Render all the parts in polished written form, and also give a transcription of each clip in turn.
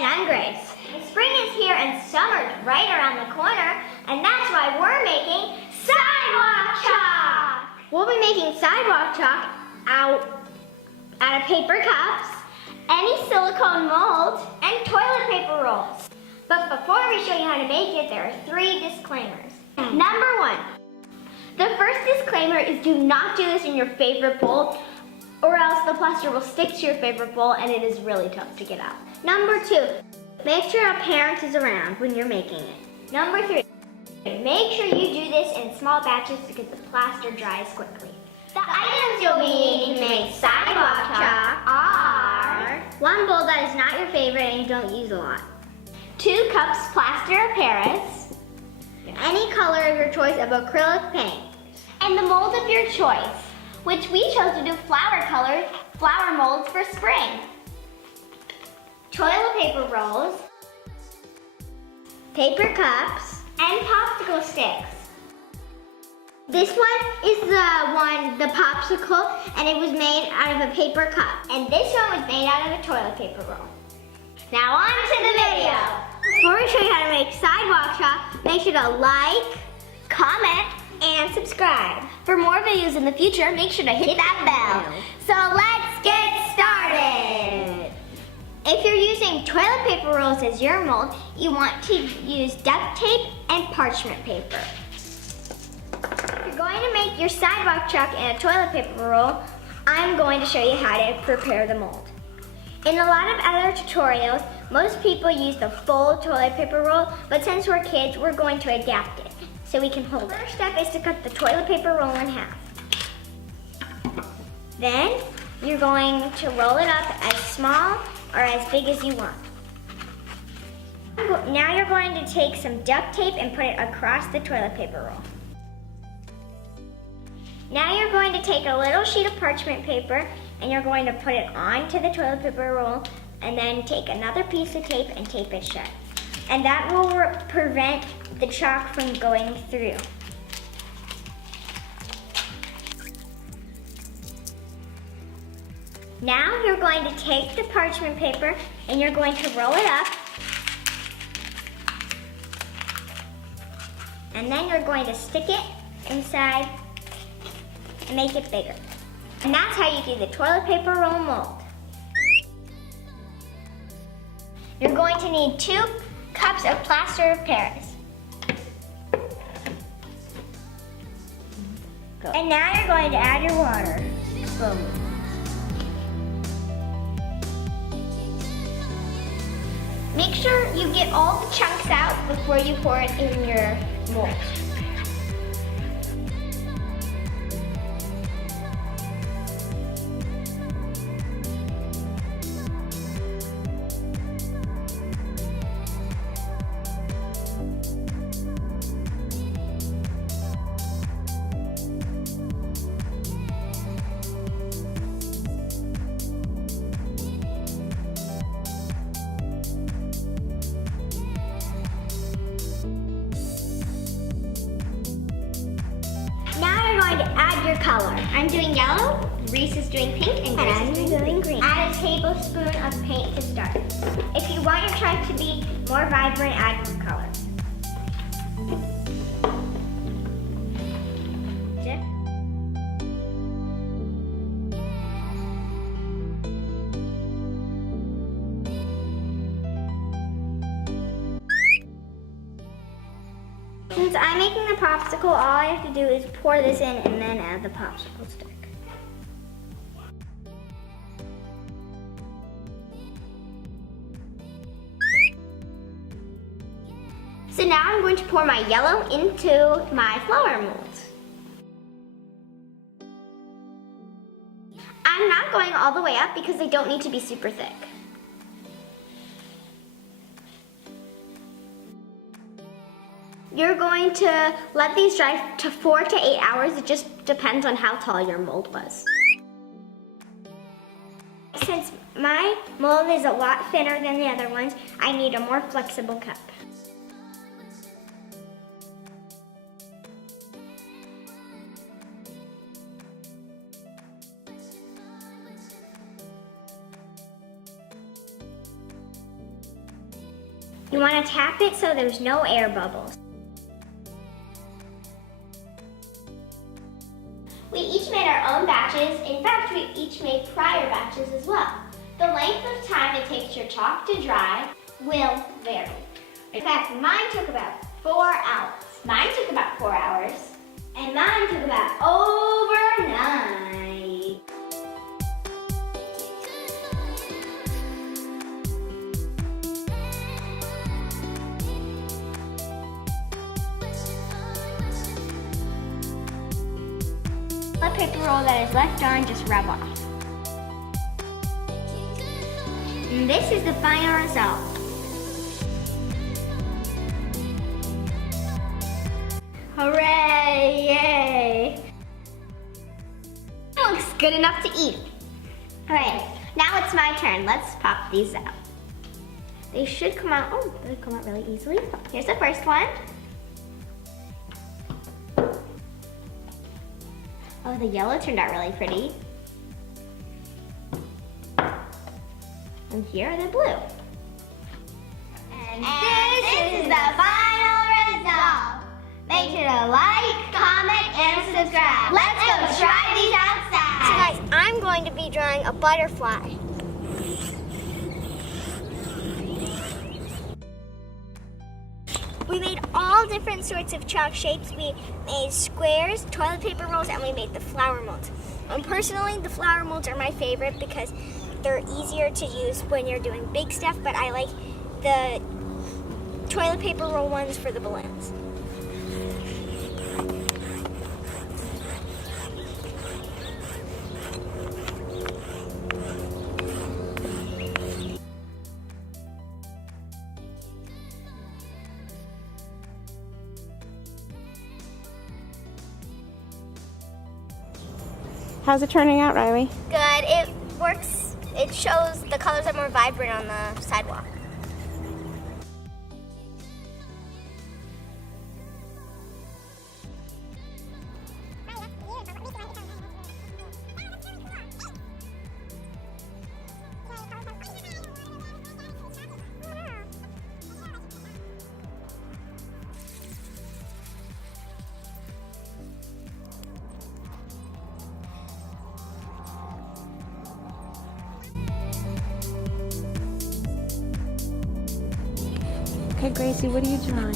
And I'm Grace. Spring is here and summer's right around the corner, and that's why we're making sidewalk chalk! We'll be making sidewalk chalk out of paper cups, any silicone molds, and toilet paper rolls. But before we show you how to make it, there are 3 disclaimers. Number 1, the first disclaimer is do not do this in your favorite bowl, or else the plaster will stick to your favorite bowl and it is really tough to get out. Number 2, make sure a parent is around when you're making it. Number 3, make sure you do this in small batches because the plaster dries quickly. The items you'll be needing to make sidewalk chalk are 1 bowl that is not your favorite and you don't use a lot, 2 cups plaster of Paris, any color of your choice of acrylic paint, and the mold of your choice, which we chose to do flower molds for spring. Toilet paper rolls, paper cups, and popsicle sticks. This one is the popsicle, and it was made out of a paper cup. And this one was made out of a toilet paper roll. Now on to the video. Before we show you how to make sidewalk chalk, make sure to like, comment, and subscribe. For more videos in the future, make sure to hit that bell. So let's get started. If you're using toilet paper rolls as your mold, you want to use duct tape and parchment paper. If you're going to make your sidewalk chalk in a toilet paper roll, I'm going to show you how to prepare the mold. In a lot of other tutorials, most people use the full toilet paper roll, but since we're kids, we're going to adapt it so we can hold it. First step is to cut the toilet paper roll in half. Then, you're going to roll it up as small or as big as you want. Now you're going to take some duct tape and put it across the toilet paper roll. Now you're going to take a little sheet of parchment paper and you're going to put it onto the toilet paper roll and then take another piece of tape and tape it shut. And that will prevent the chalk from going through. Now you're going to take the parchment paper and you're going to roll it up. And then you're going to stick it inside and make it bigger. And that's how you do the toilet paper roll mold. You're going to need 2 cups of plaster of Paris. And now you're going to add your water. Slowly. Make sure you get all the chunks out before you pour it in your mold. Going to add your color. I'm doing yellow, Reese is doing pink, and I'm doing green. Add a tablespoon of paint to start. If you want your chalk to be more vibrant, add more color. Dip. Since I'm making the popsicle, all I have to do is pour this in and then add the popsicle stick. So now I'm going to pour my yellow into my flower molds. I'm not going all the way up because they don't need to be super thick. You're going to let these dry to 4 to 8 hours. It just depends on how tall your mold was. Since my mold is a lot thinner than the other ones, I need a more flexible cup. You want to tap it so there's no air bubbles. We each made our own batches. In fact, we each made prior batches as well. The length of time it takes your chalk to dry will vary. In fact, mine took about 4 hours. Mine took about 4 hours. And mine took about overnight. Toilet paper roll that is left on, just rub off. And this is the final result. Hooray! Yay! It looks good enough to eat. Alright, now it's my turn. Let's pop these out. They should come out, oh, they come out really easily. Here's the first one. Oh, the yellow turned out really pretty. And here are the blue. And this is the final result. Make sure to like, comment, and subscribe. Let's go try these outside. So guys, I'm going to be drawing a butterfly. We made all different sorts of chalk shapes. We made squares, toilet paper rolls, and we made the flower molds. And personally, the flower molds are my favorite because they're easier to use when you're doing big stuff, but I like the toilet paper roll ones for the balloons. How's it turning out, Riley? Good. It works. It shows the colors are more vibrant on the sidewalk. Okay, Gracie, what are you drawing?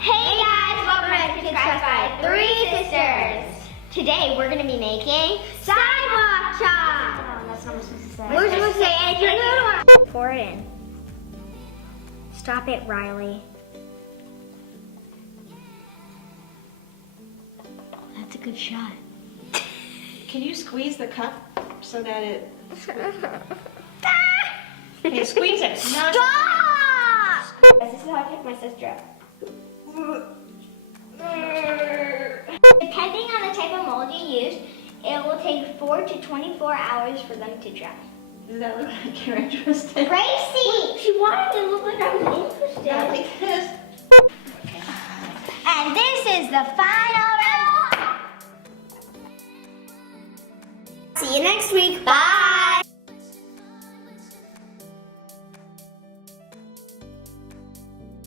Hey guys, welcome back to Kids Craft by 3 Sisters. Today we're going to be making sidewalk chalk. Oh, that's not what we're supposed to say. We're supposed to say, and you're going to pour it in. Stop it, Riley. That's a good shot. Can you squeeze the cup so that it... Can you squeeze it? No. Stop! This is how I pick my sister up. Depending on the type of mold you use, it will take 4 to 24 hours for them to dry. Does that look like you're interested? Gracie! She wanted to look like I was interested. Yeah, like this. Okay. And this is the final result. See you next week. Bye!